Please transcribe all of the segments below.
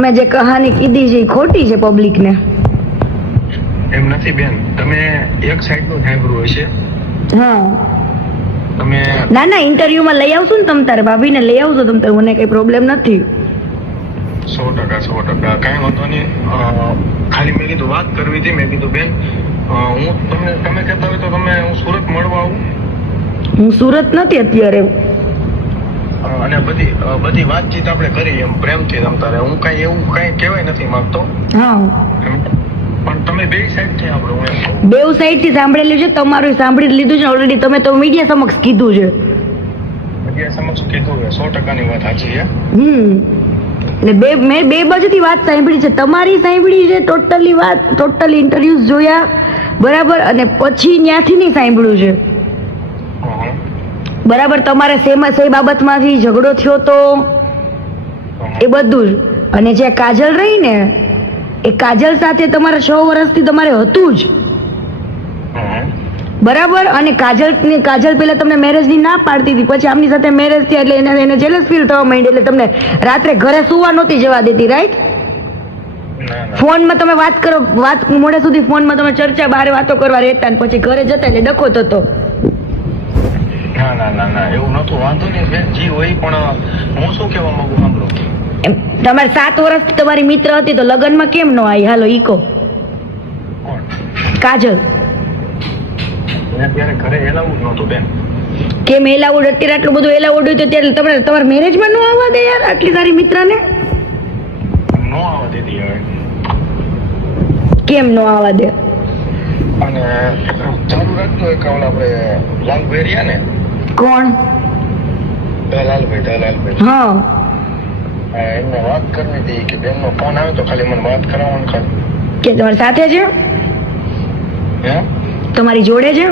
તમે જે કહાની કીધી છે એ ખોટી છે પબ્લિક ને. એમ નથી બેન, તમે એક સાઈડ નું સાંભળ્યું હશે. હા તમે ના ના ઇન્ટરવ્યુ માં લઈ આવશું ને તમ તારે ભાભીને લઈ આવજો તમ તારે, મને કઈ પ્રોબ્લેમ નથી. 100% કાંઈ વાંધો નહીં. ખાલી મેં કીધું વાત કરવી હતી. મેં કીધું બેન હું તમે કહેતા હોય તો હું સુરત મળવા આવું. હું સુરત નથી અત્યારે. અને બધી વાતચીત આપણે કરી એમ પ્રેમથી તમતારે. હું કાંઈ એવું કાંઈ કહેવાય નથી માંગતો. હા પણ તમે બે સાઈડ છે આપણે. હું એમ કહું બેઉ સાઈડ થી સાંભળેલું છે, તમારું સાંભળી લીધું છે ઓલરેડી. તમે તો મીડિયા સમક્ષ કીધું છે. મીડિયા સમક્ષ કીધું છે. 100% ની વાત સાચી છે. ને મેં બે બાજુથી વાત સાંભળી છે. તમારી સાંભળી છે ટોટલી વાત, ટોટલી ઇન્ટરવ્યુઝ જોયા બરાબર, અને પછી ત્યાંથી નહીં સાંભળ્યું છે બરાબર. તમારે સે બાબતમાંથી ઝઘડો થયો તો એ બધું જ. અને જે કાજલ રહી ને એ કાજલ સાથે તમારે 6 વર્ષથી તમારે હતું જ બરાબર. અને કાજલ પેલા તમને મેરેજ ની ના પાડતી હતી, પછી આમની સાથે મેરેજ થયા એટલે એને જેલસ ફીલ થવા માંડી, એટલે તમને રાત્રે ઘરે સુવા નહોતી જવા દેતી, રાઈટ? ફોનમાં તમે વાત કરો, વાત મોડે સુધી ફોનમાં તમે ચર્ચા બહાર વાતો કરવા રહેતા, ને પછી ઘરે જતા એટલે ડખો થતો. ના એવું નતું. વાંધો નહીં બેન, જી હોય. પણ હું શું કહેવા માંગુ સાંભળો. તમારે 7 વર્ષથી તમારી મિત્ર હતી તો લગ્નમાં કેમ ન આવી? હાલો ઈકો કાજલ ત્યારે ઘરે એલાવું જ નહોતું બેન. કેમ એલાઉડ? અત્યારે આટલું બધું એલાઉડ હોય તો ત્યારે તમે તમારા મેરેજમાં ન આવવા દે યાર આટલી સારી મિત્રને? નો આવવા દીધી હવે. કેમ ન આવવા દે? અને ચાલુ રાખજો એક આપણે લાલભાઈ રહ્યા ને. કોણ? દલાલભાઈ. હા એમને વાત કરવી હતી કે બેનનો ફોન આવે તો ખાલી મને વાત કરાવવાનું ખાલી. કે તમારી સાથે છે? હે? તમારી જોડે છે?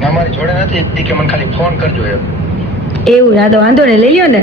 ના મારી જોડે નથી કે મને ખાલી ફોન કરજો એમ. એવું? ના તો વાંધો ને, લઈ લ્યો ને.